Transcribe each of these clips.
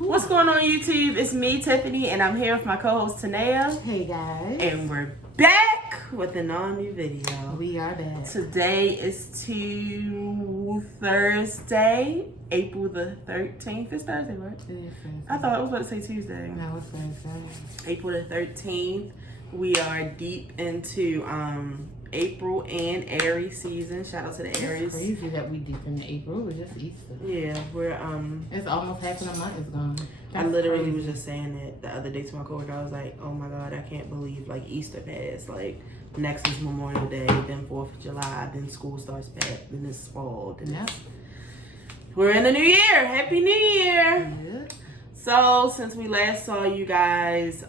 What's going on, YouTube? It's me, Tiffany, and I'm here with my co-host, Tanea. Hey, guys. And we're back with an all-new video. We are back. Today is Thursday, April the 13th. It's Thursday, right? It is Thursday. I thought I was about to say Tuesday. No, it's Thursday. April the 13th. We are deep into April and Aries season. Shout out to the Aries. It's crazy that we deep in April. It was just Easter. Yeah, we're It's almost half of the month is gone. I literally was just saying it the other day to my coworker. I was like, oh my God, I can't believe like Easter passed. Like next is Memorial Day, then 4th of July, then school starts back, then it's fall. Then Yeah. we're in the new year. Happy New Year. Yeah. So since we last saw you guys,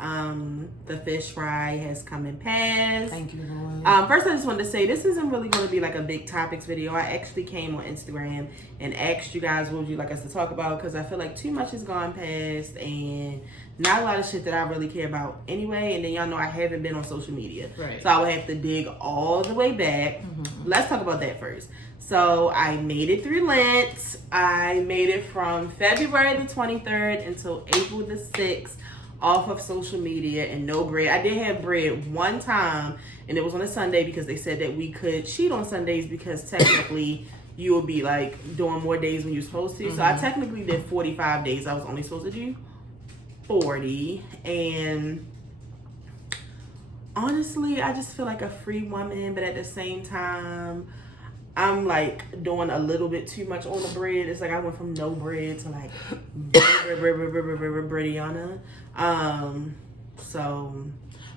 the fish fry has come and passed. Thank you, Lord. First, I just wanted to say this isn't really going to be like a big topics video. I actually came on Instagram and asked you guys what would you like us to talk about, because I feel like too much has gone past and not a lot of shit that I really care about anyway. And then y'all know I haven't been on social media, Right. so I would have to dig all the way back. Let's talk about that first. So I made it through Lent. I made it from February the 23rd until April the 6th off of social media and no bread. I did have bread one time, and it was on a Sunday because they said that we could cheat on Sundays because technically you will be like doing more days when you're supposed to. So I technically did 45 days. I was only supposed to do 40. And honestly, I just feel like a free woman, but at the same time, I'm like doing a little bit too much on the bread. It's like I went from no bread to like breadiana. So,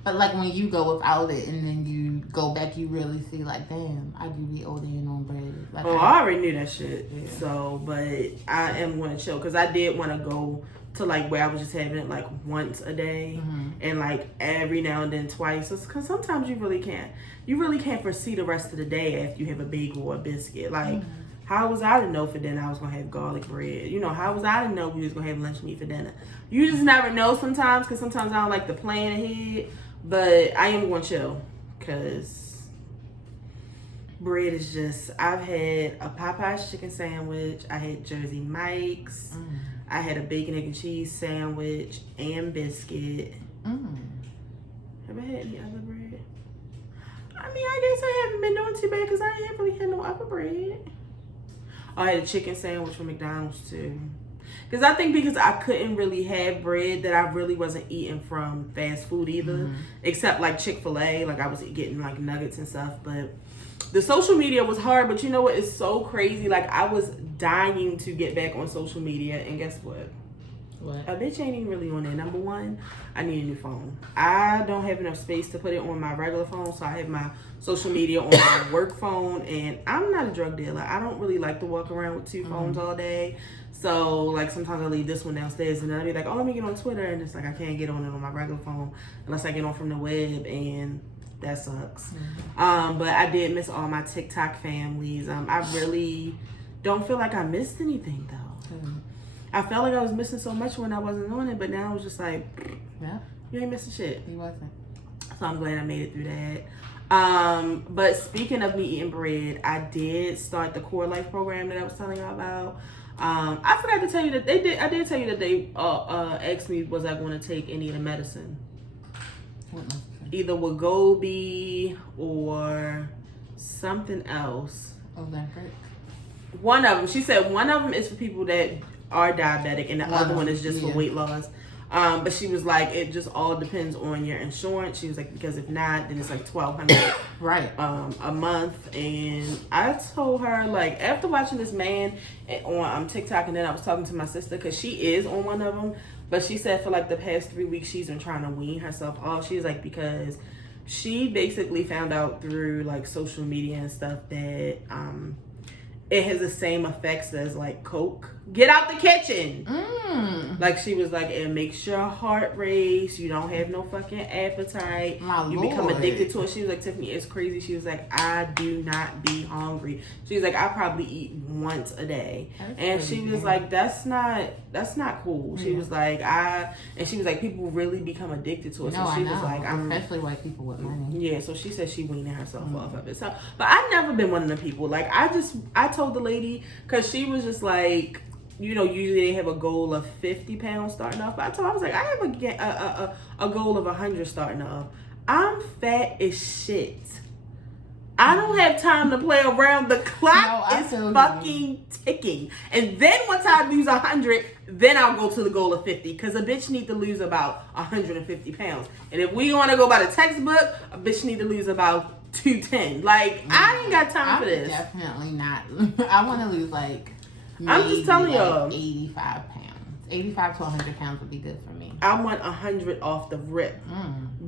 But like when you go without it and then you go back, you really see like, damn, I do be ODing on bread. Like, oh, I already knew that shit. Yeah. So, but I am going to chill because I did want to go to like where I was just having it like once a day and like every now and then twice. Because sometimes you really can't foresee the rest of the day after you have a bagel or a biscuit. Like, how was I to know for dinner I was going to have garlic bread? You know, how was I to know we was going to have lunch meat for dinner? You just never know sometimes, because sometimes I don't like to plan ahead. But I am going to chill because bread is just, I've had a Popeye's chicken sandwich. I had Jersey Mike's. I had a bacon, egg, and cheese sandwich and biscuit. Have I had any other bread? I mean, I guess I haven't been doing too bad because I ain't really had no other bread. I had a chicken sandwich from McDonald's too. Because I think because I couldn't really have bread, that I really wasn't eating from fast food either. Except like Chick-fil-A. Like I was getting like nuggets and stuff. But the social media was hard. But you know what? It's so crazy. Like I was dying to get back on social media. And guess what? What? A bitch ain't even really on there. Number one, I need a new phone. I don't have enough space to put it on my regular phone, so I have my social media on my work phone. And I'm not a drug dealer. I don't really like to walk around with two phones all day. So like sometimes I leave this one downstairs and then I'll be like, oh, let me get on Twitter, and it's like I can't get on it on my regular phone unless I get on from the web, and that sucks. But I did miss all my TikTok families. I really don't feel like I missed anything though. I felt like I was missing so much when I wasn't on it, but now I was just like, Yeah, you ain't missing shit. he wasn't. So I'm glad I made it through that. But speaking of me eating bread, I did start the Core Life program that I was telling y'all about. I forgot to tell you that I did tell you that they asked me was I going to take any of the medicine, What medicine? either Wegovy or something else. Ozempic. One of them, she said, one of them is for people that are diabetic, and the other one is just for weight loss. But she was like, it just all depends on your insurance. She was like, because if not, then it's like $1,200 Right. a month. And I told her, like, after watching this man on TikTok, and then I was talking to my sister because she is on one of them, but she said for like the past 3 weeks she's been trying to wean herself off. She's like, because she basically found out through like social media and stuff that it has the same effects as like Coke. Get out the kitchen. Like she was like, it makes your heart race. You don't have no fucking appetite. You become addicted to it. She was like, Tiffany, it's crazy. She was like, I do not be hungry. She was like, I probably eat once a day. And she was like, that's not cool. She was like, she was like, people really become addicted to it. No, so she I know. was like, Especially white people with money. yeah, so she said she weaning herself off of it. So, but I've never been one of the people. Like, I told the lady, because she was just like, usually they have a goal of 50 pounds starting off. But I was like, I have a goal of 100 starting off. I'm fat as shit. I don't have time to play around. The clock is fucking ticking. And then once I lose 100, then I'll go to the goal of 50. Because a bitch need to lose about 150 pounds. And if we want to go by the textbook, a bitch need to lose about 210. Like, I ain't got time for this. Definitely not. I want to lose like, I'm just telling y'all, 85 pounds. 85 to 100 pounds would be good for me. I want 100 off the rip.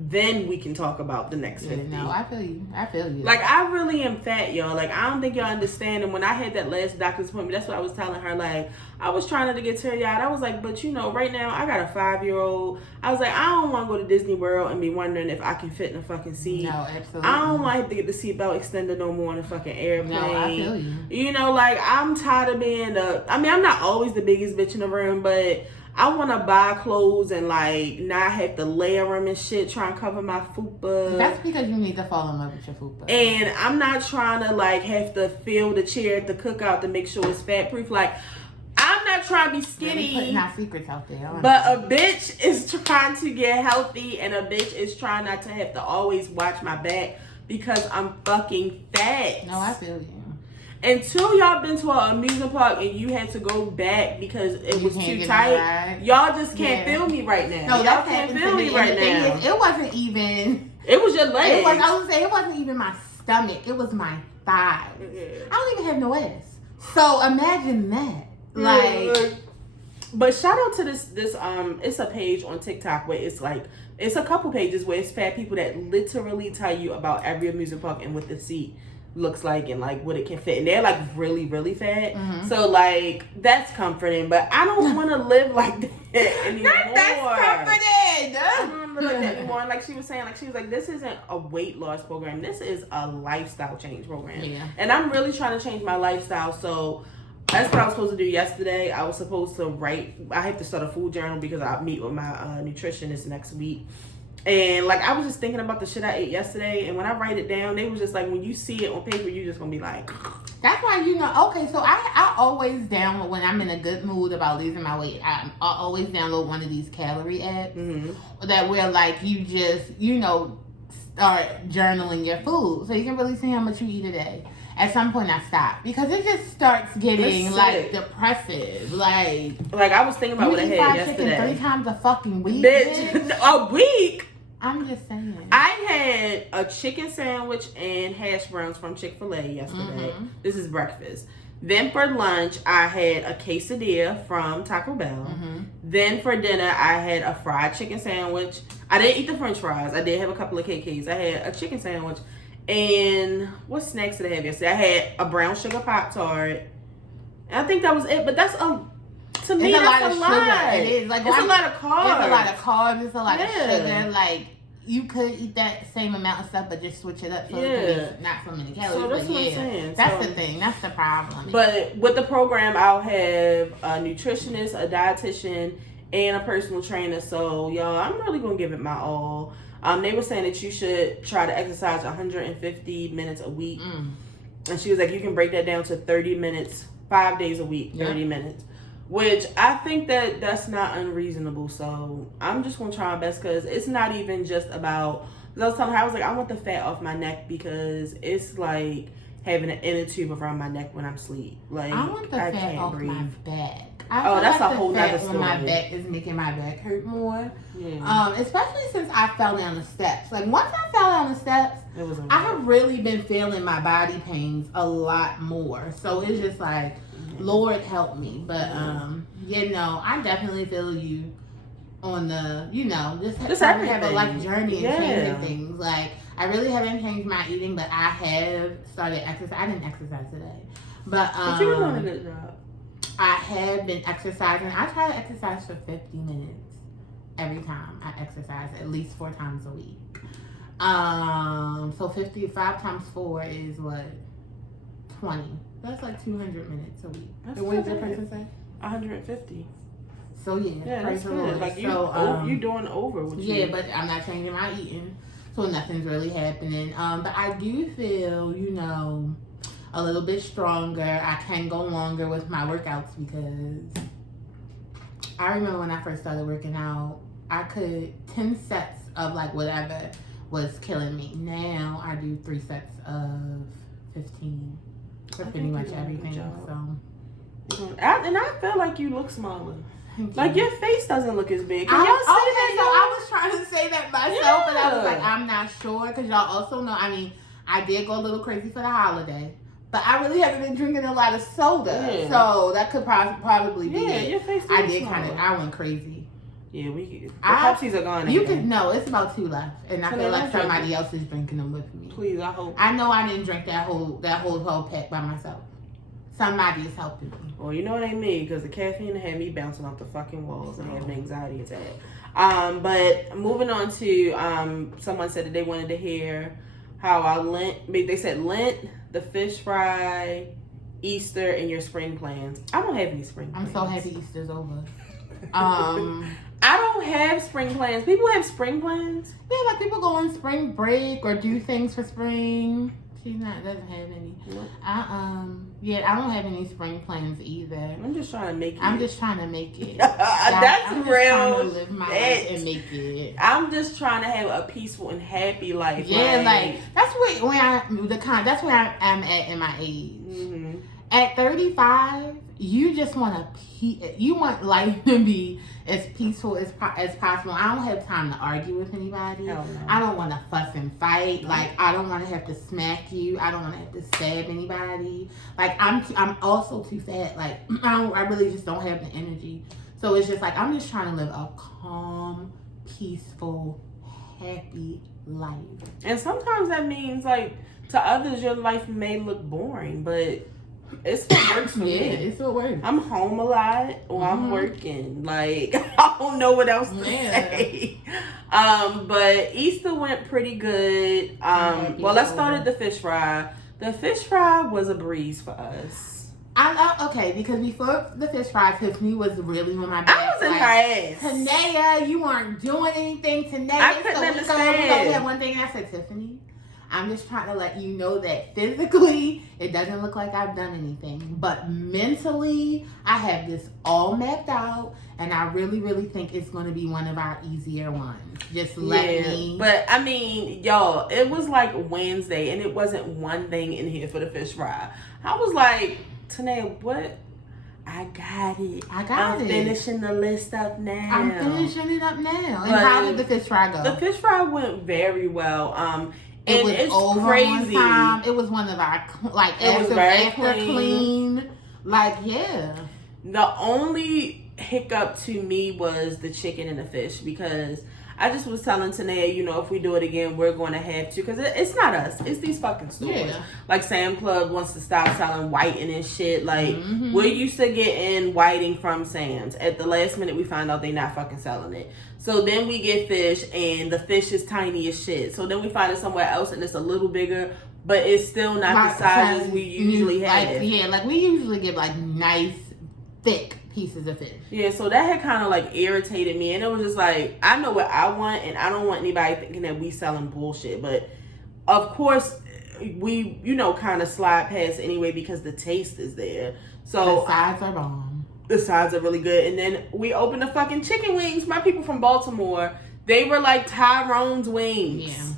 Then we can talk about the next 50. No, I feel you. Like, I really am fat, y'all. Like, I don't think y'all understand. And when I had that last doctor's appointment, that's what I was telling her. Like, I was trying to get teary-eyed. I was like, but right now, I got a 5-year-old. I was like, I don't want to go to Disney World and be wondering if I can fit in a fucking seat. No, absolutely. I don't want to have to get the seatbelt extended no more on a fucking airplane. No, I feel you. Like, I'm tired of being I'm not always the biggest bitch in the room, but I want to buy clothes and, like, not have to layer them and shit, trying to cover my fupa. That's because you need to fall in love with your fupa. And I'm not trying to, like, have to fill the chair at the cookout to make sure it's fat-proof. Like, I'm not trying to be skinny. Really putting our secrets out there. But a bitch is trying to get healthy, and a bitch is trying not to have to always watch my back because I'm fucking fat. No, I feel you. Until y'all been to an amusement park and you had to go back because it was too tight, y'all just can't feel me right now. No, y'all can't feel me right now. It wasn't even. It was your legs. I was saying it wasn't even my stomach. It was my thighs. I don't even have no ass. So imagine that. Like, but shout out to this it's a page on TikTok where it's like, it's a couple pages where it's fat people that literally tell you about every amusement park and what the seat looks like and like what it can fit, and they're like really, really fat. So like that's comforting, but I don't want to live like that anymore. That's comforting. I don't want to live like that anymore. Like she was saying, this isn't a weight loss program. This is a lifestyle change program. Yeah. And I'm really trying to change my lifestyle. So that's what I was supposed to do yesterday. I was supposed to write. I have to start a food journal because I meet with my nutritionist next week. And, like, I was just thinking about the shit I ate yesterday. And when I write it down, they was just like, when you see it on paper, you're just going to be like. That's why, okay, so I always download, when I'm in a good mood about losing my weight, I always download one of these calorie apps that where, like, you just, start journaling your food. So you can really see how much you eat a day. At some point, I stopped because it just starts getting, like, depressive. Like I was thinking about what I had yesterday. Chicken 3 times a fucking week, bitch. A week? I'm just saying. I had a chicken sandwich and hash browns from Chick-fil-A yesterday. This is breakfast. Then for lunch, I had a quesadilla from Taco Bell. Then for dinner, I had a fried chicken sandwich. I didn't eat the french fries. I did have a couple of KKs. I had a chicken sandwich. And what snacks did I have yesterday? I had a brown sugar Pop-Tart. And I think that was it. But that's to me, that's a lot. Sugar. It is. Like, it's a lot of carbs. It's a lot of carbs. It's a lot of sugar. Like, you could eat that same amount of stuff, but just switch it up so it's not so many calories. So that's what I'm saying. That's the thing. That's the problem. But with the program, I'll have a nutritionist, a dietitian, and a personal trainer. So, y'all, I'm really going to give it my all. They were saying that you should try to exercise 150 minutes a week. And she was like, you can break that down to 30 minutes, 5 days a week, 30 minutes. Which I think that's not unreasonable. So I'm just going to try my best because it's not even just about... Because I was telling her, I was like, I want the fat off my neck because it's like having an inner tube around my neck when I'm asleep. Like, I want the fat off my back. That's a whole nother story. My back is making my back hurt more. Yeah. Especially since I fell down the steps. Like, once I fell down the steps, I have really been feeling my body pains a lot more. So it's just like, Lord help me. But, I definitely feel you on the, just trying to have a life journey and changing things. Like, I really haven't changed my eating, but I have started exercising. I didn't exercise today. But you were doing a good job. I have been exercising. I try to exercise for 50 minutes every time I exercise, at least 4 times a week. So 55 times 4 is what? 20. That's like 200 minutes a week. That's what did the person say? 150. So yeah, that's good. Like you doing over what you. Yeah, but I'm not changing my eating, so nothing's really happening. But I do feel, a little bit stronger. I can go longer with my workouts because I remember when I first started working out, I could 10 sets of like whatever was killing me. Now I do 3 sets of 15 for pretty much everything. So, and I feel like you look smaller. Like your face doesn't look as big. I was trying to say that myself, but I was like, I'm not sure because y'all also know. I mean, I did go a little crazy for the holiday, but I really haven't been drinking a lot of soda, so that could probably be it. Your face. I went crazy. Yeah, the Pepsis are gone. You could no, it's about 2 left, and I feel like somebody else is drinking them with me. Please, I hope. I know I didn't drink that whole pack by myself. Somebody is helping me. Well, you know what I mean, because the caffeine had me bouncing off the fucking walls and I had an anxiety attack. But moving on to someone said that they wanted to hear how our Lent. They said Lent, the fish fry, Easter, and your spring plans. I don't have any spring plans. I'm so happy Easter's over. I don't have spring plans. People have spring plans. Yeah, like people go on spring break or do things for spring. She doesn't have any. Nope. I don't have any spring plans either. I'm just trying to make it. I'm just trying to make it. That's I'm real. Trying to live my life and make it. I'm just trying to have a peaceful and happy life. Yeah, like that's where I'm at in my age. Mm-hmm. At 35, you just want life to be as peaceful as possible. I don't have time to argue with anybody. Hell no. I don't want to fuss and fight. Like, I don't want to have to smack you. I don't want to have to stab anybody. Like, I'm also too fat. Like, I really just don't have the energy. So it's just like, I'm just trying to live a calm, peaceful, happy life. And sometimes that means, like, to others, your life may look boring, but it's what works for me. Yeah, it's what works. I'm home a lot or I'm working. Like, I don't know what else to say. But Easter went pretty good. Let's start at the fish fry. The fish fry was a breeze for us. Because before the fish fry, Tiffany was really on my back. I was in her ass. Tanea, you weren't doing anything. Tanea, I couldn't understand. We had one thing I said, Tiffany, I'm just trying to let you know that physically, it doesn't look like I've done anything. But mentally, I have this all mapped out. And I really, really think it's going to be one of our easier ones. Just let me. But, I mean, y'all, it was like Wednesday. And it wasn't one thing in here for the fish fry. I was like, Tanea, what? I got it. I'm finishing the list up now. I'm finishing it up now. And how did the fish fry go? The fish fry went very well. It was over crazy. One time. It was one of our after clean. Like, yeah. The only hiccup to me was the chicken and the fish because I just was telling Tanea, if we do it again, we're going to have to because it's not us. It's these fucking stores. Yeah. Like Sam Club wants to stop selling whiting and shit. Like we're used to getting whiting from Sam's. At the last minute, we find out they're not fucking selling it. So then we get fish, and the fish is tiny as shit. So then we find it somewhere else, and it's a little bigger, but it's still not the sizes we usually have. Like we usually get like nice, thick pieces of fish. Yeah, so that had kind of like irritated me, and it was just like, I know what I want, and I don't want anybody thinking that we selling bullshit. But of course, we kind of slide past anyway because the taste is there. So the sides are bomb. The sides are really good. And then we opened the fucking chicken wings. My people from Baltimore, they were like Tyrone's wings. Yeah.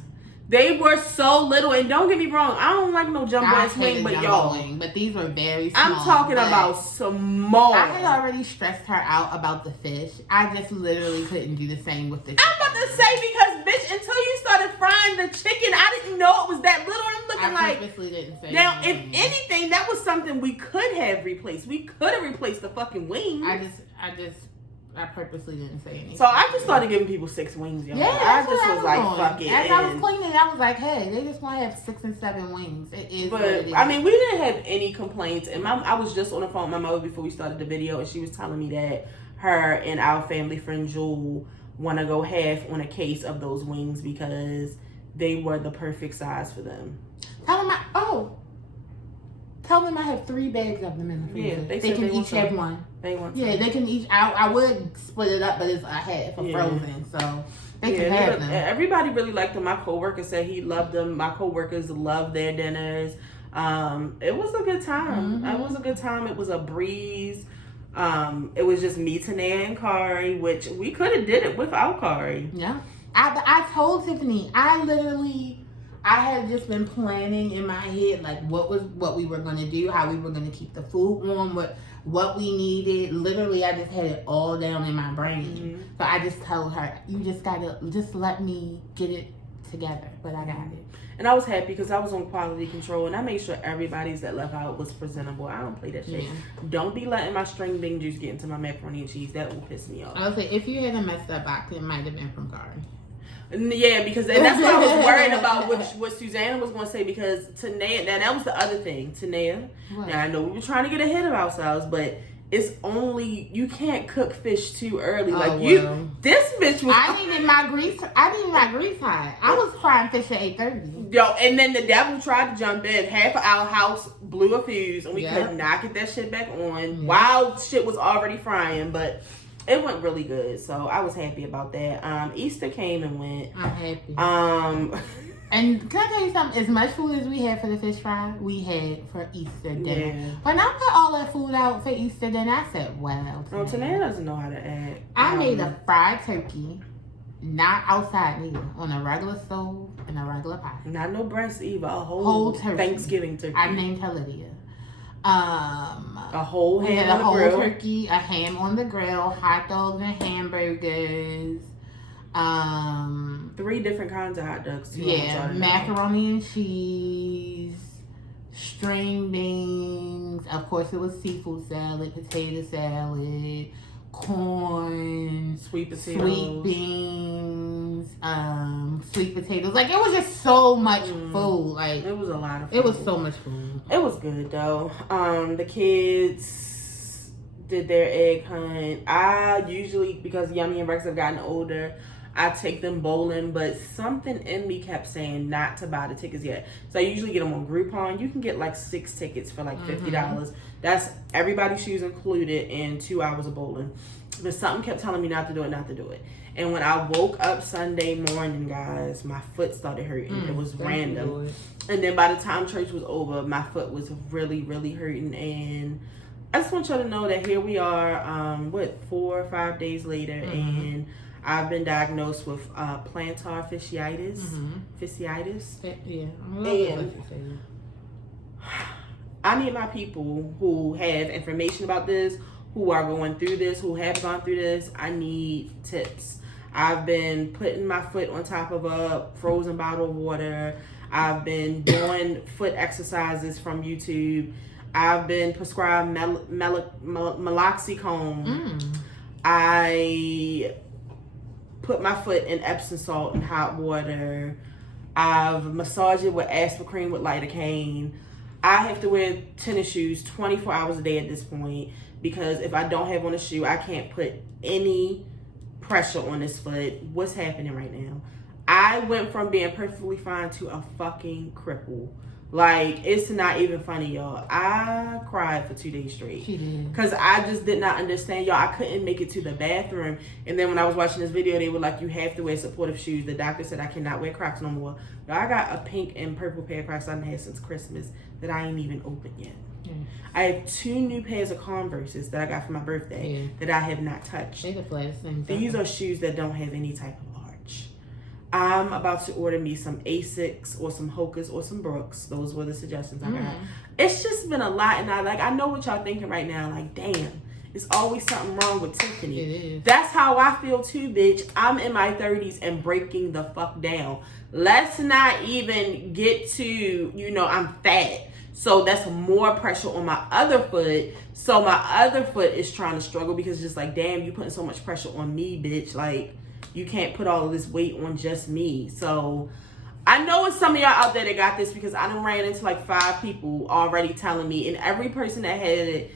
They were so little. And don't get me wrong, I don't like no jumbo ass wing, but y'all. But these were very small. I'm talking about small. I had already stressed her out about the fish. I just literally couldn't do the same with the chicken. I'm about to say because, bitch, until you started frying the chicken, I didn't know it was that little. I'm looking I purposely didn't say now, anything. If anything, that was something we could have replaced. We could have replaced the fucking wings. I purposely didn't say anything. So I just started giving people 6 wings, y'all. Yeah, I just was like, fuck it. As I was cleaning, I was like, hey, they just want to have 6 and 7 wings. It is what it is. I mean, we didn't have any complaints. And I was just on the phone with my mother before we started the video, and she was telling me that her and our family friend Jewel want to go half on a case of those wings because they were the perfect size for them. Tell them I have 3 bags of them in the freezer. Yeah, they can each have one. They want some. Yeah, they can each. I would split it up, but it's a half for frozen, so they can have them. Everybody really liked them. My coworker said he loved them. My coworkers love their dinners. It was a good time. It was a good time. It was a breeze. It was just me, Tanea, and Kari, which we could have did it without Kari. Yeah. I told Tiffany, I had just been planning in my head like what we were gonna do, how we were gonna keep the food warm, what we needed. Literally, I just had it all down in my brain. So I just told her, you just gotta just let me get it together, but I got it. And I was happy because I was on quality control and I made sure everybody's that left out was presentable. I don't play that shit. Yeah. Don't be letting my string bean juice get into my macaroni and cheese. That will piss me off. I was like, if you hadn't messed up box, it might have been from Kari. Yeah, because and that's what I was worried about what Susanna was going to say, because Tanea, now that was the other thing. Tanea, now I know we were trying to get ahead of ourselves, but it's only, you can't cook fish too early. This bitch was. I needed my grease high. I was frying fish at 8:30. Yo, and then the devil tried to jump in. Half of our house blew a fuse, and we could not get that shit back on while shit was already frying, but it went really good, so I was happy about that. Easter came and went. I'm happy. And can I tell you something? As much food as we had for the fish fry, we had for Easter dinner. Yeah. When I put all that food out for Easter dinner, I said, wow. No, Tanea doesn't know how to act. I made a fried turkey, not outside neither, on a regular stove and a regular pot. Not no breast either, a whole turkey. Thanksgiving turkey. I named her Lydia. A whole ham on the grill. Turkey, a ham on the grill, hot dogs and hamburgers. 3 different kinds of hot dogs too. Yeah, macaroni and cheese, string beans. Of course, it was seafood salad, potato salad, corn, sweet potatoes, sweet beans, sweet potatoes. Like, it was just so much food. Like, it was a lot of food. It was so much food. It was good though. The kids did their egg hunt. I usually, because Yummy and Rex have gotten older, I take them bowling, but something in me kept saying not to buy the tickets yet. So I usually get them on Groupon. You can get like 6 tickets for like $50. That's everybody's shoes included and 2 hours of bowling. But something kept telling me not to do it. And when I woke up Sunday morning, guys, my foot started hurting. It was random. And then by the time church was over, my foot was really, really hurting. And I just want y'all to know that here we are, 4 or 5 days later, and I've been diagnosed with plantar fasciitis. Yeah. And I need my people who have information about this, who are going through this, who have gone through this. I need tips. I've been putting my foot on top of a frozen bottle of water. I've been doing foot exercises from YouTube. I've been prescribed meloxicam. I put my foot in Epsom salt and hot water. I've massaged it with aspirin with lidocaine. I have to wear tennis shoes 24 hours a day at this point, because if I don't have on a shoe, I can't put any pressure on this foot. What's happening right now? I went from being perfectly fine to a fucking cripple. Like, it's not even funny, y'all. I cried for 2 days straight. She did. Because I just did not understand, y'all. I couldn't make it to the bathroom. And then when I was watching this video, they were like, you have to wear supportive shoes. The doctor said I cannot wear Crocs no more. Y'all, I got a pink and purple pair of Crocs I've had since Christmas that I ain't even opened yet. Yeah. I have 2 new pairs of Converses that I got for my birthday that I have not touched. These are shoes that don't have any type of arch. I'm about to order me some Asics or some Hokas or some Brooks. Those were the suggestions I got. It's just been a lot, and I know what y'all thinking right now. Like, damn, it's always something wrong with Tiffany. It is. That's how I feel too, bitch. I'm in my 30s and breaking the fuck down. Let's not even get to, I'm fat. So that's more pressure on my other foot. So my other foot is trying to struggle, because it's just like, damn, you putting so much pressure on me, bitch. Like, you can't put all of this weight on just me. So I know it's some of y'all out there that got this, because I done ran into like 5 people already telling me, and every person that had it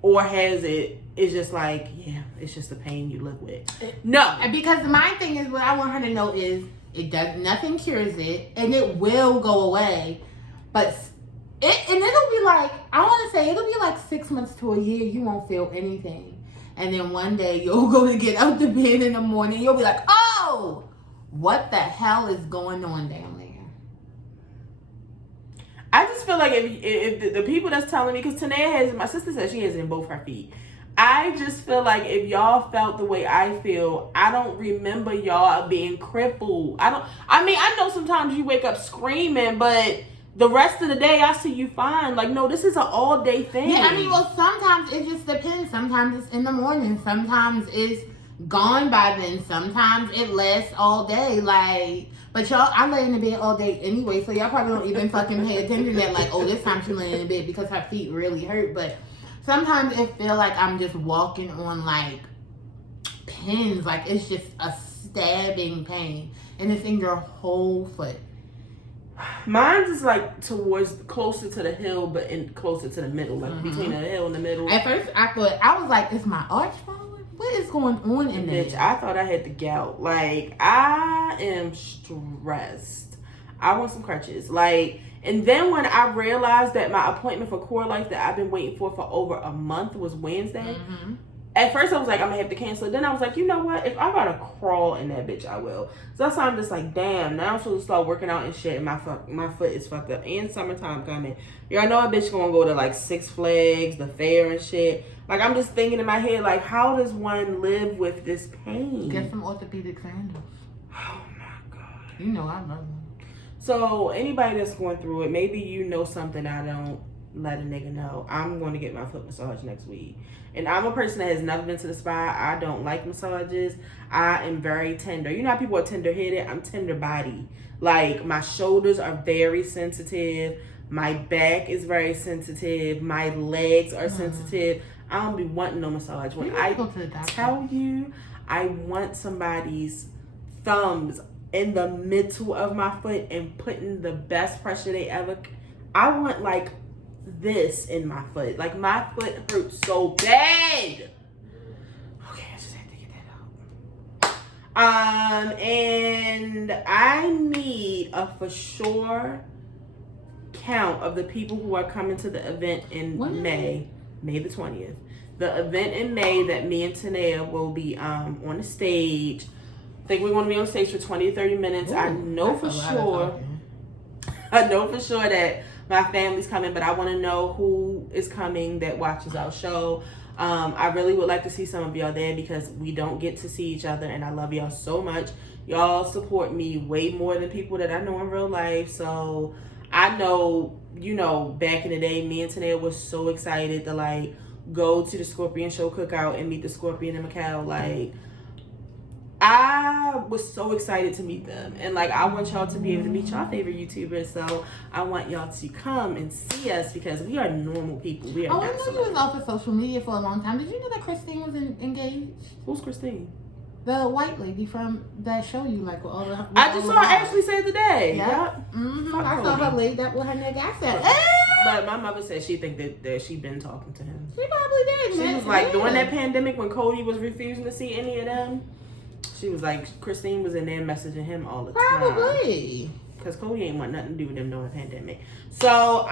or has it is just like, yeah, it's just the pain you live with. No. Because my thing is, what I want her to know is, nothing cures it, and it will go away. But it'll be like, I want to say, it'll be like 6 months to a year, you won't feel anything. And then one day you'll go to get out the bed in the morning, you'll be like, oh, what the hell is going on down there? I just feel like if the people that's telling me, because Tanea has, my sister says she has it in both her feet. I just feel like if y'all felt the way I feel, I don't remember y'all being crippled. I know sometimes you wake up screaming, but the rest of the day I see you fine. Like, no, this is an all day thing. Yeah, I mean, well, sometimes it just depends. Sometimes it's in the morning. Sometimes it's gone by then. Sometimes it lasts all day. Like, but y'all, I lay in the bed all day anyway, so y'all probably don't even fucking pay attention to that. Like, oh, this time she laying in bed because her feet really hurt. But sometimes it feel like I'm just walking on like pins. Like, it's just a stabbing pain, and it's in your whole foot. Mine's is like towards closer to the heel, but closer to the middle, like between the heel and the middle. At first, I was like, "Is my arch falling? What is going on in there?" Bitch, I thought I had the gout. Like, I am stressed. I want some crutches. Like, and then when I realized that my appointment for Core Life that I've been waiting for over a month was Wednesday. At first, I was like, I'm gonna have to cancel it. Then I was like, you know what? If I gotta crawl in that bitch, I will. So that's why I'm just like, damn. Now I'm supposed to start working out and shit, and my foot is fucked up. And summertime coming. Y'all know a bitch gonna go to like Six Flags, the fair and shit. Like, I'm just thinking in my head, like, how does one live with this pain? Get some orthopedic sandals. Oh my god. You know I love them. So anybody that's going through it, maybe you know something I don't. Let a nigga know. I'm going to get my foot massage next week. And I'm a person that has never been to the spa. I don't like massages. I am very tender. You know how people are tender-headed? I'm tender-body. Like, my shoulders are very sensitive. My back is very sensitive. My legs are sensitive. I don't be wanting no massage. When I tell you I want somebody's thumbs in the middle of my foot and putting the best pressure they ever... I want, like, this in my foot. Like, my foot hurts so bad. Okay, I just had to get that out. And I need a for sure count of the people who are coming to the event in May the 20th. The event in May that me and Tanea will be on the stage. I think we're going to be on stage for 20 to 30 minutes. Ooh, I know for sure that my family's coming, but I want to know who is coming that watches our show. I really would like to see some of y'all there because we don't get to see each other, and I love y'all so much. Y'all support me way more than people that I know in real life. So I know, you know, back in the day, me and Tanea was so excited to like go to the Scorpion Show cookout and meet the Scorpion and Macau. Like, I was so excited to meet them, and like I want y'all to be able to meet y'all favorite YouTubers. So I want y'all to come and see us because we are normal people. We are. I know you was off of social media for a long time. Did you know that Christine was engaged? Who's Christine? The white lady from that show you like with all the. I just saw her actually say today. Yeah. I saw her laid up with her nigga. I said, but my mother said she think that she been talking to him. She probably did. She was like during that pandemic when Cody was refusing to see any of them. She was like, Christine was in there messaging him all the time. Probably. Because Cody ain't want nothing to do with them during the pandemic. So,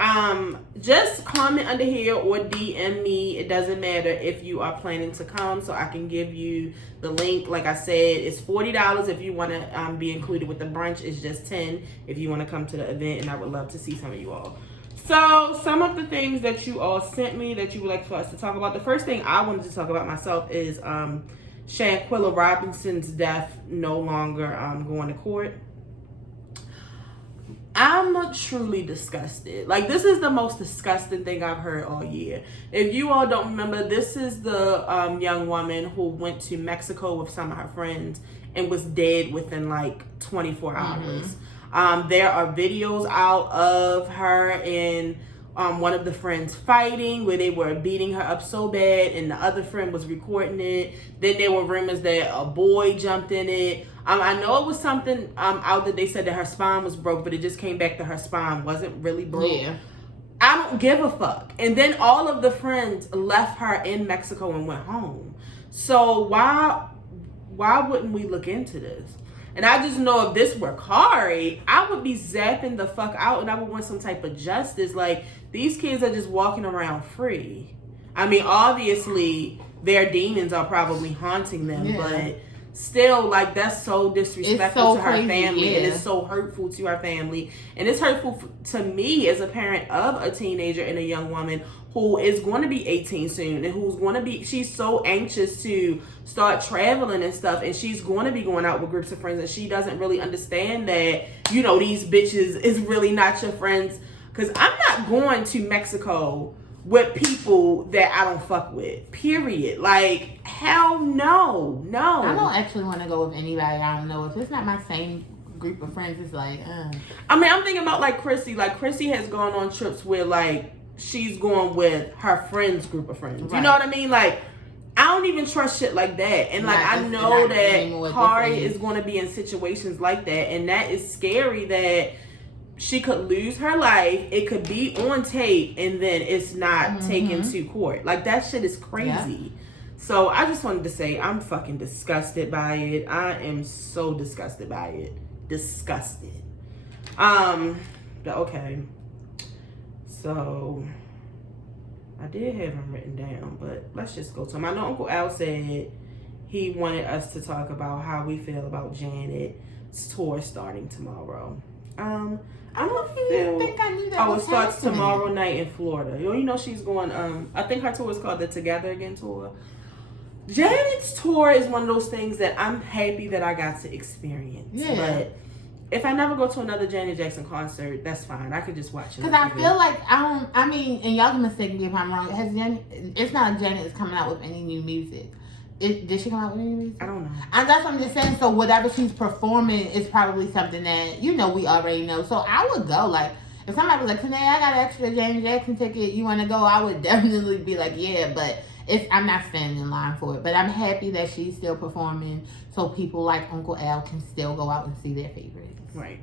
just comment under here or DM me. It doesn't matter if you are planning to come, so I can give you the link. Like I said, it's $40 if you want to be included with the brunch. It's just $10 if you want to come to the event, and I would love to see some of you all. So, some of the things that you all sent me that you would like for us to talk about. The first thing I wanted to talk about myself is Shanquella Robinson's death no longer going to court. I'm truly disgusted. Like, this is the most disgusting thing I've heard all year. If you all don't remember, this is the young woman who went to Mexico with some of her friends and was dead within like 24 hours. There are videos out of her and one of the friends fighting where they were beating her up so bad and the other friend was recording it. Then there were rumors that a boy jumped in it. I know it was something out that they said that her spine was broke, but it just came back that her spine wasn't really broke. Yeah. I don't give a fuck. And then all of the friends left her in Mexico and went home. So why wouldn't we look into this? And I just know if this were Kari, I would be zapping the fuck out and I would want some type of justice. Like, these kids are just walking around free. I mean, obviously, their demons are probably haunting them, but still, like, that's so disrespectful to her crazy, family, yeah. and it's so hurtful to her family, and it's hurtful to me as a parent of a teenager and a young woman who is going to be 18 soon, and who's going to be, she's so anxious to start traveling and stuff, and she's going to be going out with groups of friends, and she doesn't really understand that, you know, these bitches is really not your friends, because I'm not going to Mexico with people that I don't fuck with, period. Like, hell no. I don't actually want to go with anybody I don't know. If it's not my same group of friends, it's like, I mean, I'm thinking about, like, Chrissy. Like, Chrissy has gone on trips where, like, she's going with her friends' group of friends. Right. You know what I mean? Like, I don't even trust shit like that. And, like, I know that Kari is going to be in situations like that. And that is scary that she could lose her life. It could be on tape, and then it's not taken to court. Like, that shit is crazy. Yeah. So I just wanted to say I'm fucking disgusted by it. I am so disgusted by it. Disgusted. Okay. So I did have him written down, but let's just go to him. I know Uncle Al said he wanted us to talk about how we feel about Janet's tour starting tomorrow. I don't think I knew that. Oh, it starts tomorrow night in Florida. You know she's going. I think her tour is called the Together Again tour. Janet's tour is one of those things that I'm happy that I got to experience. Yeah. But if I never go to another Janet Jackson concert, that's fine. I could just watch it. Because I feel like I mean, and y'all can mistake me if I'm wrong. It's not like Janet is coming out with any new music. Did she come out with any music? I don't know. And that's what I'm just saying. So whatever she's performing is probably something that, you know, we already know. So I would go. Like, if somebody was like, today I got an extra Janet Jackson ticket, you want to go? I would definitely be like, yeah. But I'm not standing in line for it. But I'm happy that she's still performing, so people like Uncle Al can still go out and see their favorites. Right.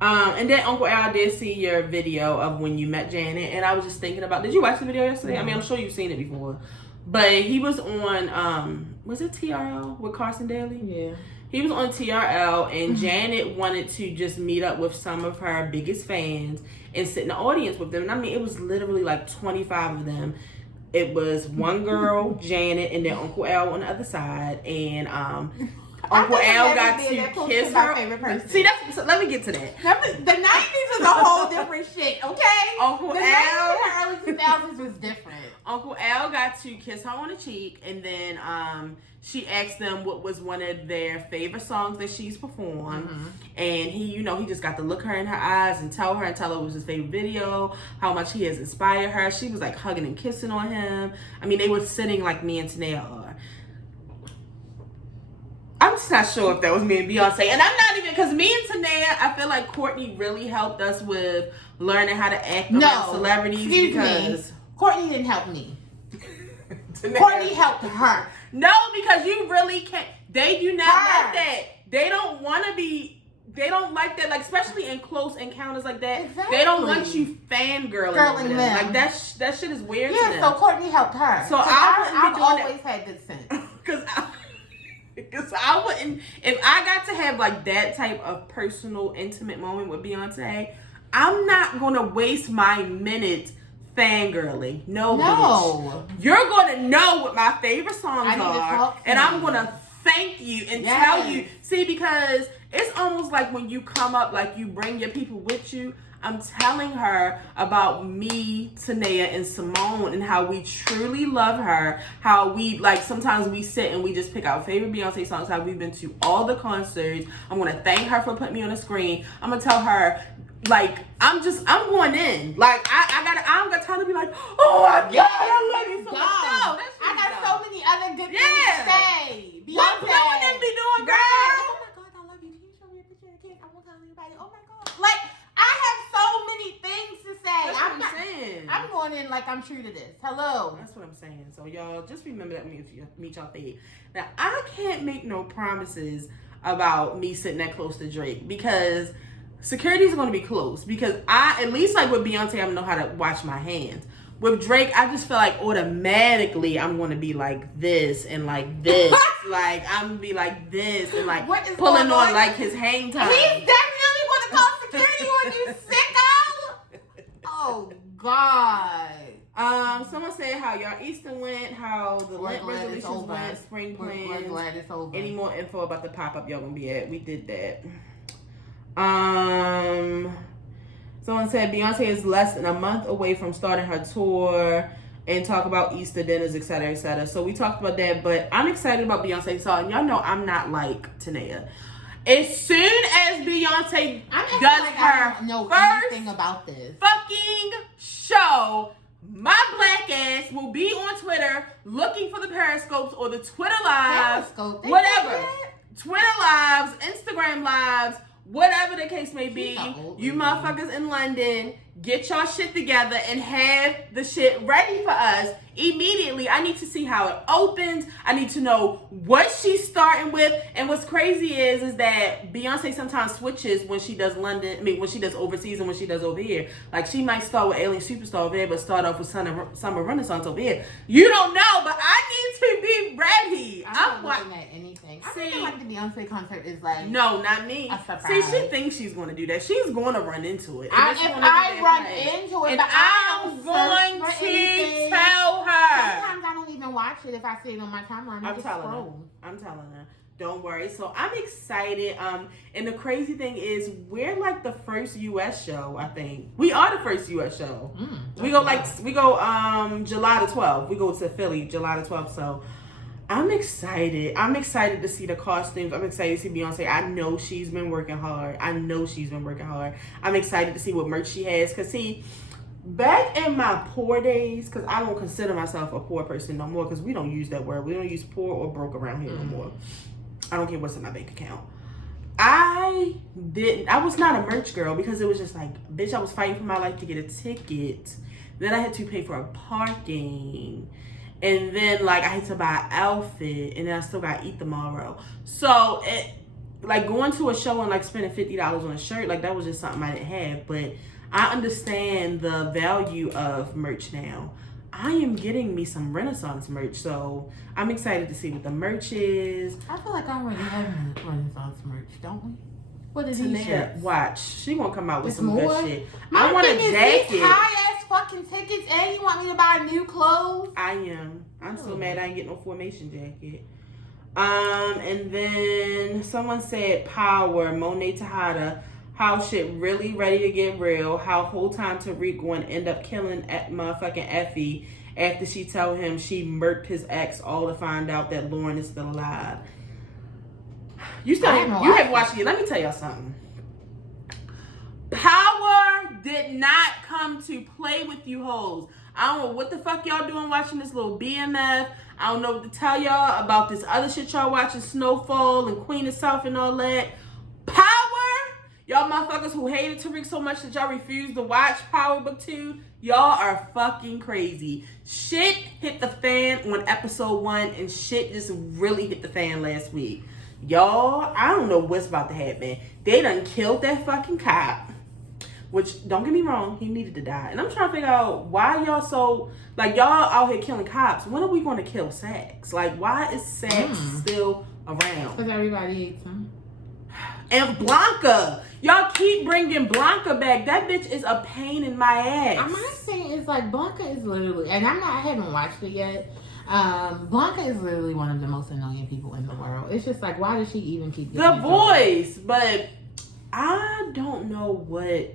And then Uncle Al did see your video of when you met Janet, and I was just thinking about, did you watch the video yesterday? I mean, I'm sure you've seen it before. But he was on, was it TRL with Carson Daly? Yeah. He was on TRL, and Janet wanted to just meet up with some of her biggest fans and sit in the audience with them. And I mean, it was literally like 25 of them. It was one girl, Janet, and then Uncle Al on the other side. And Uncle Al got to kiss her. Favorite person. See, so let me get to that. The 90s was a whole different shit, okay? Uncle the Al. The early 2000s was different. Uncle Al got to kiss her on the cheek, and then she asked them what was one of their favorite songs that she's performed. And he just got to look her in her eyes and tell her it was his favorite video, how much he has inspired her. She was like hugging and kissing on him. I mean, they were sitting like me and Tanea are. I'm just not sure if that was me and Beyonce. And I'm not even, because me and Tanea, I feel like Courtney really helped us with learning how to act around celebrities. Excuse me. Courtney didn't help me. Courtney helped her. No, because you really can't. They do not like that. They don't want to be. They don't like that. Like, especially in close encounters like that. Exactly. They don't want you fangirling them. Like, that shit is weird to them. Yeah, so Courtney helped her. So I've always had good sense. Because I wouldn't, if I got to have like that type of personal, intimate moment with Beyonce, I'm not going to waste my minutes fangirling. No. Bitch. You're going to know what my favorite songs are, and I'm going to thank you and tell you. See, because it's almost like when you come up, like you bring your people with you. I'm telling her about me, Tanea, and Simone, and how we truly love her. How we, like, sometimes we sit and we just pick our favorite Beyonce songs. How we've been to all the concerts. I'm going to thank her for putting me on the screen. I'm going to tell her, like, I'm going in. Like, I'm going to tell her to be like, oh my God, I love you so much. No, I got so many other good things to say. Beyonce. What them be doing, girl? Oh my God, I love you. Can you show me a picture of the cake? I won't tell anybody. Oh my God. Like, I have so many things to say. That's what I'm saying. I'm going in like I'm true to this. Hello. That's what I'm saying. So y'all just remember that when you meet y'all fave. Now, I can't make no promises about me sitting that close to Drake because security is going to be close. Because at least like with Beyonce, I know how to watch my hands. With Drake, I just feel like automatically I'm going to be like this and like this. Like, I'm going to be like this and like pulling on like his hang time. He's definitely going to call security on you, sicko. Oh, God. Someone said how y'all Easter went, how the Lent resolutions went, spring plans. We're glad it's over. Any more info about the pop-up y'all gonna be at? We did that. Someone said Beyonce is less than a month away from starting her tour and talk about Easter dinners, etc., etc. So we talked about that, but I'm excited about Beyonce. So y'all know I'm not like Tanea. As soon as Beyonce does her anything about this fucking show, my black ass will be on Twitter looking for the Periscopes or the Twitter Lives, whatever. Twitter Lives, Instagram Lives, whatever the case may be. You motherfuckers in London, get y'all shit together and have the shit ready for us immediately. I need to see how it opens. I need to know what she's starting with. And what's crazy is that Beyonce sometimes switches when she does London. I mean, when she does overseas and when she does over here. Like, she might start with Alien Superstar over there, but start off with Summer Renaissance over here. You don't know, but I need to be ready. I'm not looking at anything. I feel like the Beyonce concert is like... No, not me. A surprise. See, she thinks she's going to do that. She's going to run into it. If I run into it, and but I'm going to tell her. Sometimes I don't even watch it if I see it on my timeline. I'm telling her. Don't worry. So I'm excited. And the crazy thing is, we're like the first U.S. show. I think we are the first U.S. show. We go July the 12th. We go to Philly July the 12th. So I'm excited. I'm excited to see the costumes. I'm excited to see Beyonce. I know she's been working hard. I'm excited to see what merch she has. Cause see, back in my poor days, because I don't consider myself a poor person no more, because we don't use that word. We don't use poor or broke around here no more. I don't care what's in my bank account. I was not a merch girl, because it was just like, bitch, I was fighting for my life to get a ticket. Then I had to pay for a parking. And then, like, I had to buy an outfit. And then I still got to eat tomorrow. So, like, going to a show and, like, spending $50 on a shirt, like, that was just something I didn't have. But I understand the value of merch now. I am getting me some Renaissance merch, so I'm excited to see what the merch is. I feel like I already have Renaissance merch, don't we? What is these shirts? Watch, she gonna come out with some more good shit. I want a jacket. These high ass fucking tickets, and you want me to buy new clothes? I am. I'm so mad I ain't get no formation jacket. And then someone said Power, Monet Tejada. How shit really ready to get real. How whole time Tariq going to end up killing motherfucking Effie after she tell him she murked his ex, all to find out that Lauren is still alive. You haven't watched it. Let me tell y'all something. Power did not come to play with you hoes. I don't know what the fuck y'all doing watching this little BMF. I don't know what to tell y'all about this other shit y'all watching, Snowfall and Queen of South and all that. Power! Y'all motherfuckers who hated Tariq so much that y'all refused to watch Power Book 2, y'all are fucking crazy. Shit hit the fan on episode 1, and shit just really hit the fan last week. Y'all, I don't know what's about to happen. They done killed that fucking cop. Which, don't get me wrong, he needed to die. And I'm trying to figure out why y'all so... Like, y'all out here killing cops. When are we going to kill Sax? Like, why is Sax still around? Because everybody hates him. And Blanca. Y'all keep bringing Blanca back. That bitch is a pain in my ass. I'm not saying it's like Blanca is literally... And I haven't watched it yet. Blanca is literally one of the most annoying people in the world. It's just like, why does she even keep getting the voice? But I don't know what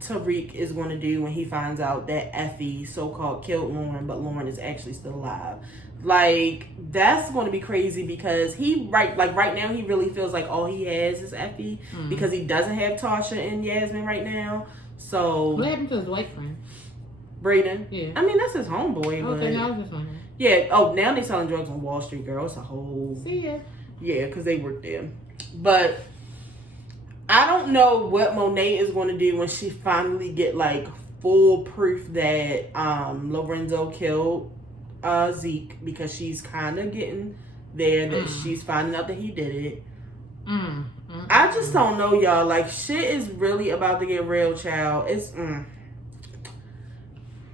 Tariq is going to do when he finds out that Effie so-called killed Lauren, but Lauren is actually still alive. Like, that's going to be crazy, because right now he really feels like all he has is Effie, because he doesn't have Tasha and Yasmin right now. So what happened to his white friend? Braden? Yeah. I mean, that's his homeboy. Okay, now I was just wondering. Yeah. Oh, now they selling drugs on Wall Street, girl. It's a whole... See ya. Yeah, because they work there. But I don't know what Monet is going to do when she finally get, like, full proof that Lorenzo killed Zeke, because she's kind of getting there that she's finding out that he did it. I just don't know, y'all. Like, shit is really about to get real, child. It's...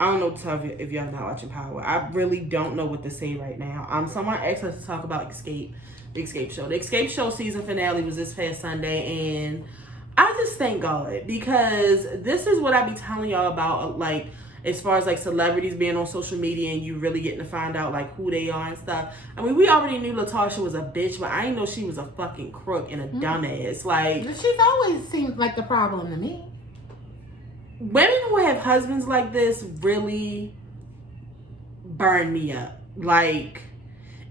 I don't know what to tell you if y'all not watching Power. I really don't know what to say right now. Someone asked us to talk about the Escape Show. The Escape Show season finale was this past Sunday, and I just thank God, because this is what I be telling y'all about. Like, as far as like celebrities being on social media and you really getting to find out like who they are and stuff. I mean, we already knew LaTasha was a bitch, but I didn't know she was a fucking crook and a dumbass. Like, she's always seemed like the problem to me. Women who have husbands like this really burn me up. Like,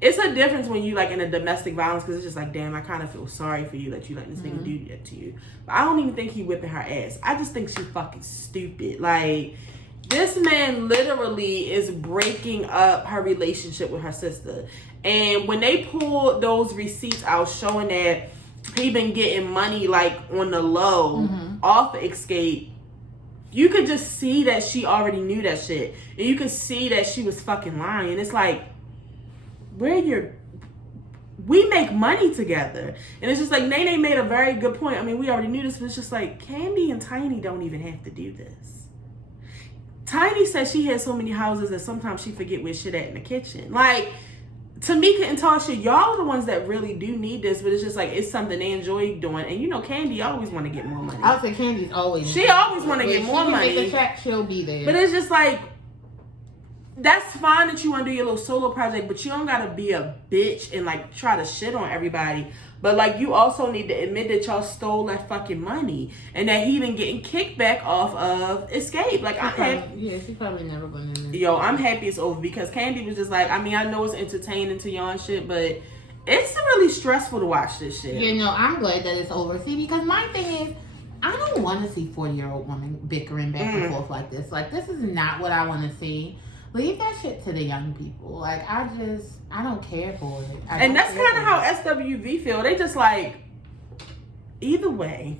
it's a difference when you like in a domestic violence, because it's just like, damn, I kind of feel sorry for you that you let this nigga do that to you. But I don't even think he whipping her ass. I just think she's fucking stupid. Like, this man literally is breaking up her relationship with her sister. And when they pulled those receipts out showing that he been getting money like on the low off of Escape, you could just see that she already knew that shit. And you could see that she was fucking lying. It's like, we make money together. And it's just like, Nene made a very good point. I mean, we already knew this, but it's just like, Candy and Tiny don't even have to do this. Tiny says she has so many houses that sometimes she forget where shit at in the kitchen. Like, Tamika and Tasha, y'all are the ones that really do need this, but it's just like, it's something they enjoy doing. And you know, Candy always want to get more money. I would say Candy's always. She always want to get more money. If she can make the track, she'll be there. But it's just like, that's fine that you want to do your little solo project, but you don't gotta be a bitch and like try to shit on everybody. But like, you also need to admit that y'all stole that fucking money and that he been getting kickback off of Escape. Like, I'm happy. Yeah, she's probably never gonna. Yo, I'm happy it's over, because Candy was just like, I mean, I know it's entertaining to y'all and shit, but it's really stressful to watch this shit. You know, I'm glad that it's over. See, because my thing is, I don't want to see 40-year-old women bickering back and forth like this. Like, this is not what I want to see. Leave that shit to the young people. Like, I don't care for it. And that's kind of how SWV feel. They just like, either way,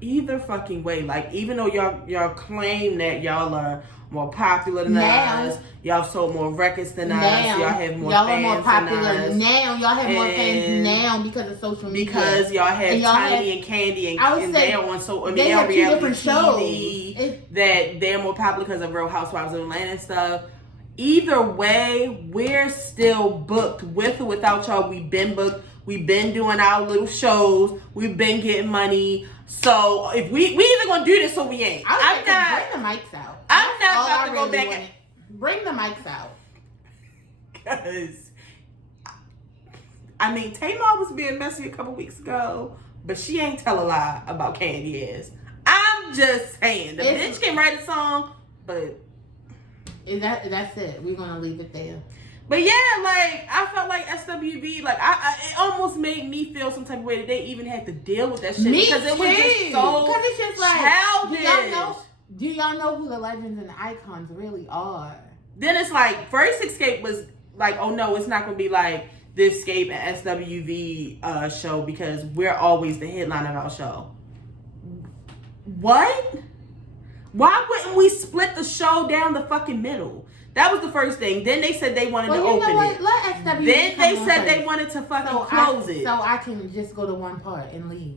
either fucking way. Like, even though y'all claim that y'all are more popular than us, y'all sold more records than us, y'all have more fans are more popular than us. now. Y'all have more fans now because of social media. Because y'all have Tiny and Candy and they're on they have two different TV shows. That they're more popular because of Real Housewives of Atlanta and stuff. Either way, we're still booked with or without y'all. We've been booked. We've been doing our little shows. We've been getting money. So if we either gonna do this or we ain't. I'm not. Bring the mics out. I'm not about to go back. Bring the mics out. Because I mean, Tamar was being messy a couple weeks ago, but she ain't tell a lie about Candy ass. I'm just saying, the bitch can write a song, but. That's it. We're gonna leave it there. But yeah, like, I felt like SWV, like, it almost made me feel some type of way that they even had to deal with that shit. Me because it too. was just so because it's just like, childish. Do y'all know who the legends and the icons really are? Then it's like, first Escape was like, oh no, it's not gonna be like the Escape and SWV show because we're always the headline of our show. What? Why wouldn't we split the show down the fucking middle? That was the first thing. Then they said they wanted to open it. Let SWV then they said they wanted to fucking close it. So I can just go to one part and leave.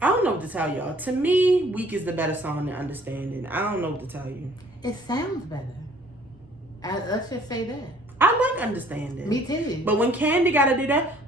I don't know what to tell y'all. To me, Weak is the better song than Understanding. I don't know what to tell you. It sounds better. Let's just say that. I like Understanding. Me too. But when Candy got to do that,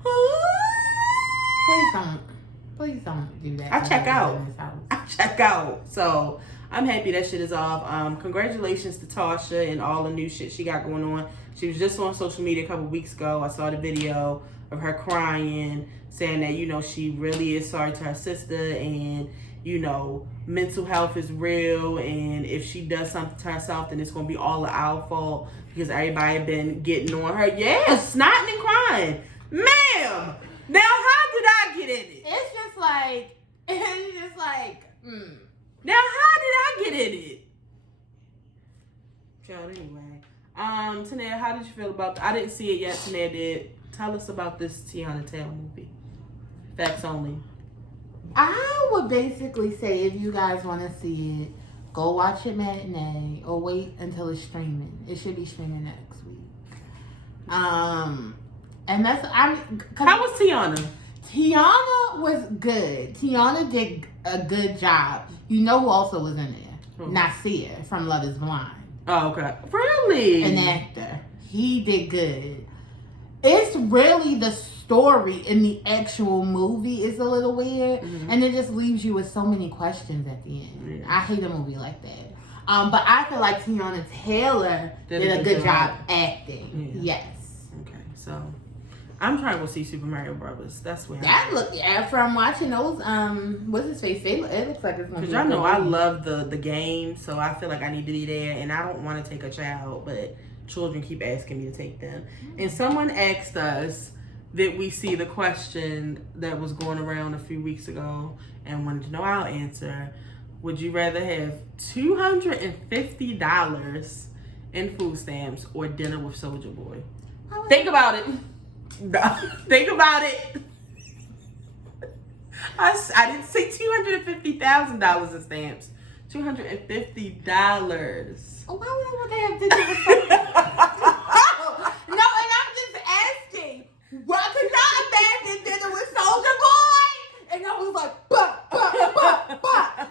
Please don't do that. I check out. So I'm happy that shit is off. Congratulations to Tasha and all the new shit she got going on. She was just on social media a couple weeks ago. I saw the video of her crying, saying that, you know, she really is sorry to her sister and, you know, mental health is real. And if she does something to herself, then it's going to be all our fault because everybody been getting on her. Yeah, snotting and crying. Ma'am, now how did I get in it? It's just like, Now how did I get in it? Child, anyway. Tanea, how did you feel about I didn't see it yet, Tanea did. Tell us about this Tiana Taylor movie. Facts only. I would basically say if you guys want to see it, go watch it matinee or wait until it's streaming. It should be streaming next week. And that's how was Tiana? Tiana was good. Tiana did a good job. You know who also was in there? Nasir from Love Is Blind. Oh, okay. Really? An actor. He did good. It's really the story in the actual movie is a little weird, and it just leaves you with so many questions at the end. Yeah. I hate a movie like that. But I feel like Tiana Taylor did a good job acting. Yeah. Yes. Okay, so I'm trying to go see Super Mario Brothers. That's where from watching those what's his face? It looks like it's gonna be. Because y'all know I love the game, so I feel like I need to be there, and I don't want to take a child, but children keep asking me to take them. And someone asked us that we see the question that was going around a few weeks ago and wanted to know our answer. Would you rather have $250 in food stamps or dinner with Soulja Boy? Think about it. Think about it. I didn't say $250,000 in stamps. $250. Why would I want to have dinner with Soulja Boy? No, and I'm just asking. Why could not imagine dinner with Soulja Boy? And I was like, bah.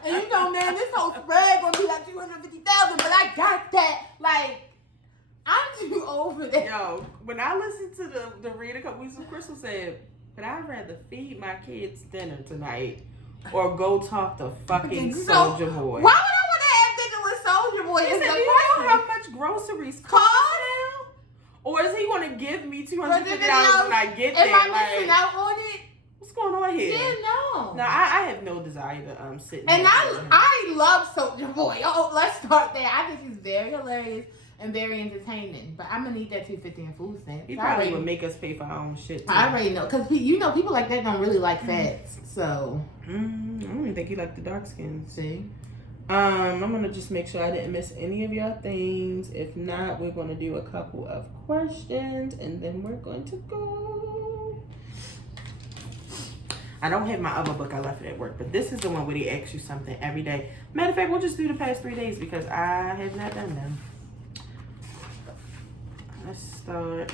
And you know, man, this whole spread gonna be like 250,000, but I got that. Like, I'm too over that. Yo, when I listened to the read a couple weeks ago, Crystal said, but I'd rather feed my kids dinner tonight or go talk to fucking Soulja Boy. Why would I want to have dinner with Soulja Boy? He said, do you know how much groceries cost now? Or is he going to give me $250 when I get there? Am I missing out on it? What's going on here? Yeah, no. No, I have no desire to sit. And I love Soulja Boy. Oh, let's start there. I think he's very hilarious and very entertaining. But I'm gonna need that $250 in food stamps. He probably would make us pay for our own shit too. I already know, because you know people like that don't really like fats. So I don't even think he liked the dark skins. See. I'm gonna just make sure I didn't miss any of your things. If not, we're gonna do a couple of questions and then we're going to go. I don't have my other book. I left it at work, but this is the one where they ask you something every day. Matter of fact, we'll just do the past 3 days because I have not done them. Let's start.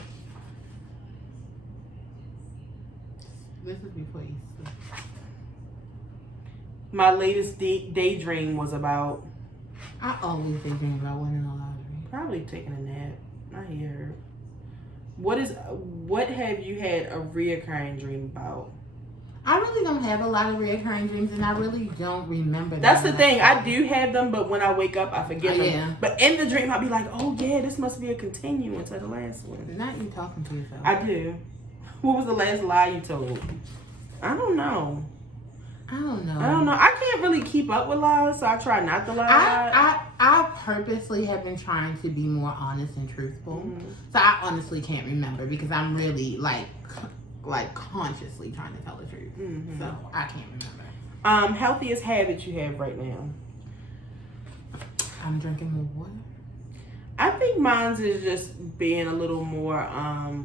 This is before Easter. My latest daydream was about. I always daydream about winning the lottery. Probably taking a nap. I hear. What have you had a reoccurring dream about? I really don't have a lot of reoccurring dreams, and I really don't remember them. That's the thing. I do have them, but when I wake up, I forget them. Yeah. But in the dream, I'll be like, oh, yeah, this must be a continuance of the last one. Not you talking to yourself. I do. What was the last lie you told? I don't know. I I can't really keep up with lies, so I try not to lie. I purposely have been trying to be more honest and truthful. Mm-hmm. So I honestly can't remember because I'm really like consciously trying to tell the truth. Mm-hmm. So I can't remember. Healthiest habit you have right now? I'm drinking more water. I think mine's is just being a little more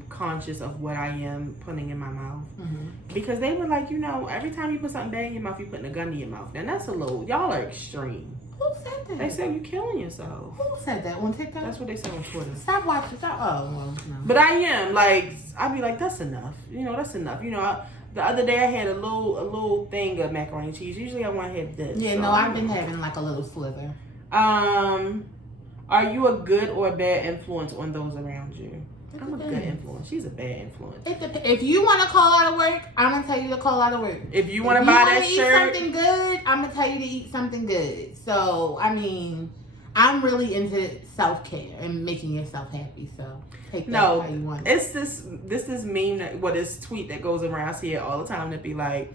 conscious of what I am putting in my mouth. Mm-hmm. Because they were like, every time you put something bad in your mouth, you're putting a gun in your mouth. And that's a little, y'all are extreme. Who said that? They said you're killing yourself. Who said that on TikTok? That's what they said on Twitter. Stop watching. Oh, well, no. But I am, I'll be like, that's enough. That's enough. The other day I had a little thing of macaroni and cheese. Usually I want to have this. Yeah, so I've been having like a little sliver. Are you a good or a bad influence on those around you? I'm a good influence. She's a bad influence. If you want to call out of work, I'm going to tell you to call out of work. If you want to buy that shirt. If you want to eat something good, I'm going to tell you to eat something good. So, I mean, I'm really into self-care and making yourself happy. So, take that how you want it. It's this meme, this tweet that goes around. I see it all the time that be like,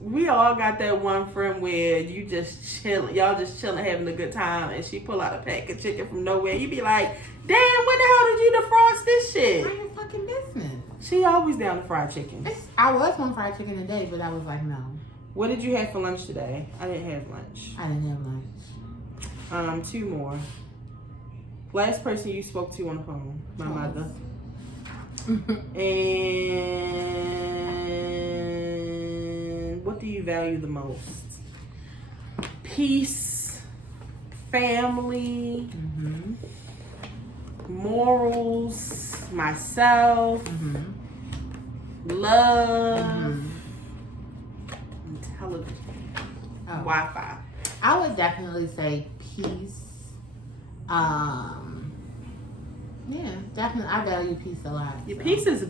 we all got that one friend where you just chilling, y'all just chilling, having a good time, and she pull out a pack of chicken from nowhere. You be like, damn, when the hell did you defrost this shit? Mind your fucking business. She always down to fried chicken. I was on fried chicken today, but I was like, no. What did you have for lunch today? I didn't have lunch. I didn't have lunch. 2 more. Last person you spoke to on the phone, my mother. And what do you value the most? Peace, family, morals, myself, love, intelligence, Wi-Fi. I would definitely say peace. Yeah, definitely. I value peace a lot. Your peace is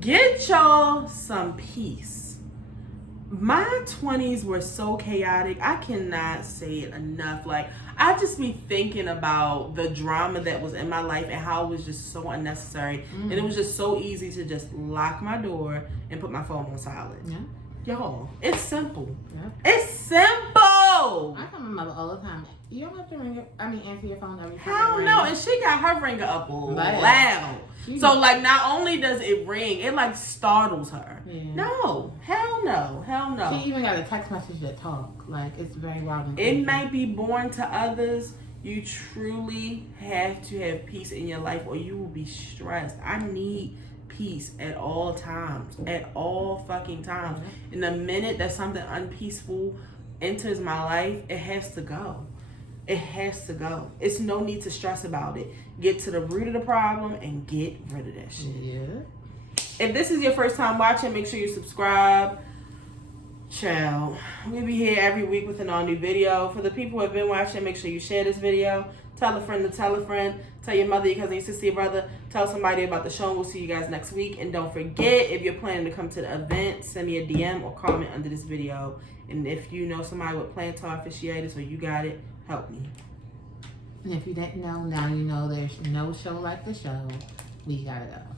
get y'all some peace. My 20s were so chaotic. I cannot say it enough. Like, I just be thinking about the drama that was in my life and how it was just so unnecessary. And it was just so easy to just lock my door and put my phone on silent. Yeah. Y'all, it's simple. Yeah. It's simple. I tell my mother all the time, you don't have to answer your phone every time. Hell no. And she got her ringer up loud. She So, like, not only does it ring, it, like, startles her. Yeah. No. Hell no. Hell no. She even got a text message to talk. Like, it's very wild. It might be boring to others. You truly have to have peace in your life or you will be stressed. I need peace at all times. At all fucking times. And the minute that something unpeaceful enters my life, it has to go. It has to go. It's no need to stress about it. Get to the root of the problem and get rid of that shit. Yeah. If this is your first time watching, make sure you subscribe. Child, we'll be here every week with an all new video. For the people who have been watching, make sure you share this video. Tell a friend to tell a friend. Tell your mother, your cousin, your sister, your brother. Tell somebody about the show. We'll see you guys next week. And don't forget, if you're planning to come to the event, send me a DM or comment under this video. And if you know somebody with plantar fasciitis or you got it, help me. And if you didn't know, now you know there's no show like the show. We gotta go.